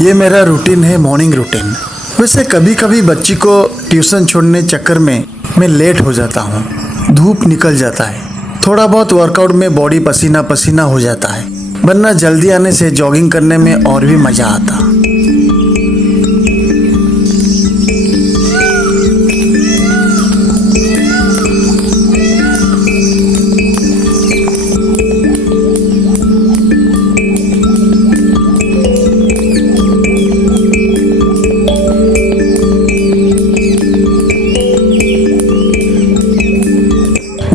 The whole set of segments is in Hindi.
ये मेरा रूटीन है, मॉर्निंग रूटीन। वैसे कभी कभी बच्ची को ट्यूशन छोड़ने चक्कर में मैं लेट हो जाता हूँ, धूप निकल जाता है, थोड़ा बहुत वर्कआउट में बॉडी पसीना पसीना हो जाता है, वरना जल्दी आने से जॉगिंग करने में और भी मज़ा आता।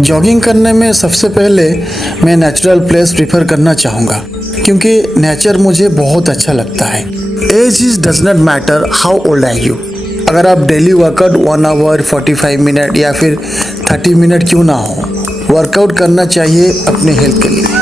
जॉगिंग करने में सबसे पहले मैं नेचुरल प्लेस प्रीफर करना चाहूँगा, क्योंकि नेचर मुझे बहुत अच्छा लगता है। Age is does not matter how old are you. अगर आप डेली वर्कआउट 1 आवर 45 मिनट या फिर 30 मिनट क्यों ना हो, वर्कआउट करना चाहिए अपने हेल्थ के लिए।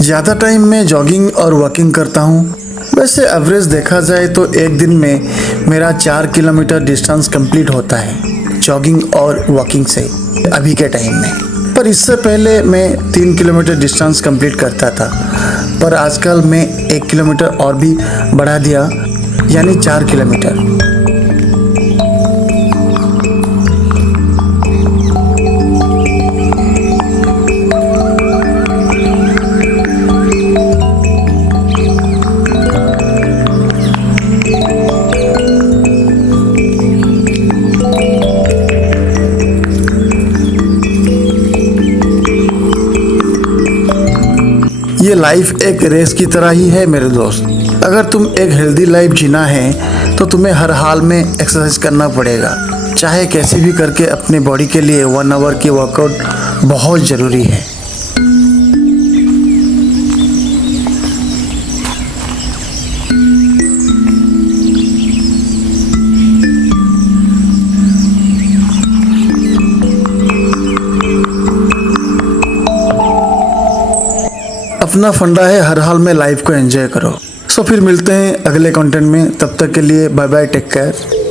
ज़्यादा टाइम मैं जॉगिंग और वॉकिंग करता हूँ। वैसे एवरेज देखा जाए तो एक दिन में मेरा 4 किलोमीटर डिस्टेंस कंप्लीट होता है जॉगिंग और वॉकिंग से अभी के टाइम में। पर इससे पहले मैं 3 किलोमीटर डिस्टेंस कंप्लीट करता था, पर आजकल मैं 1 किलोमीटर और भी बढ़ा दिया, यानी 4 किलोमीटर। ये लाइफ एक रेस की तरह ही है मेरे दोस्त। अगर तुम एक हेल्दी लाइफ जीना है तो तुम्हें हर हाल में एक्सरसाइज करना पड़ेगा, चाहे कैसे भी करके। अपने बॉडी के लिए 1 आवर की वर्कआउट बहुत ज़रूरी है। अपना फंडा है हर हाल में लाइफ को एंजॉय करो। सो फिर मिलते हैं अगले कंटेंट में, तब तक के लिए बाय बाय, टेक केयर।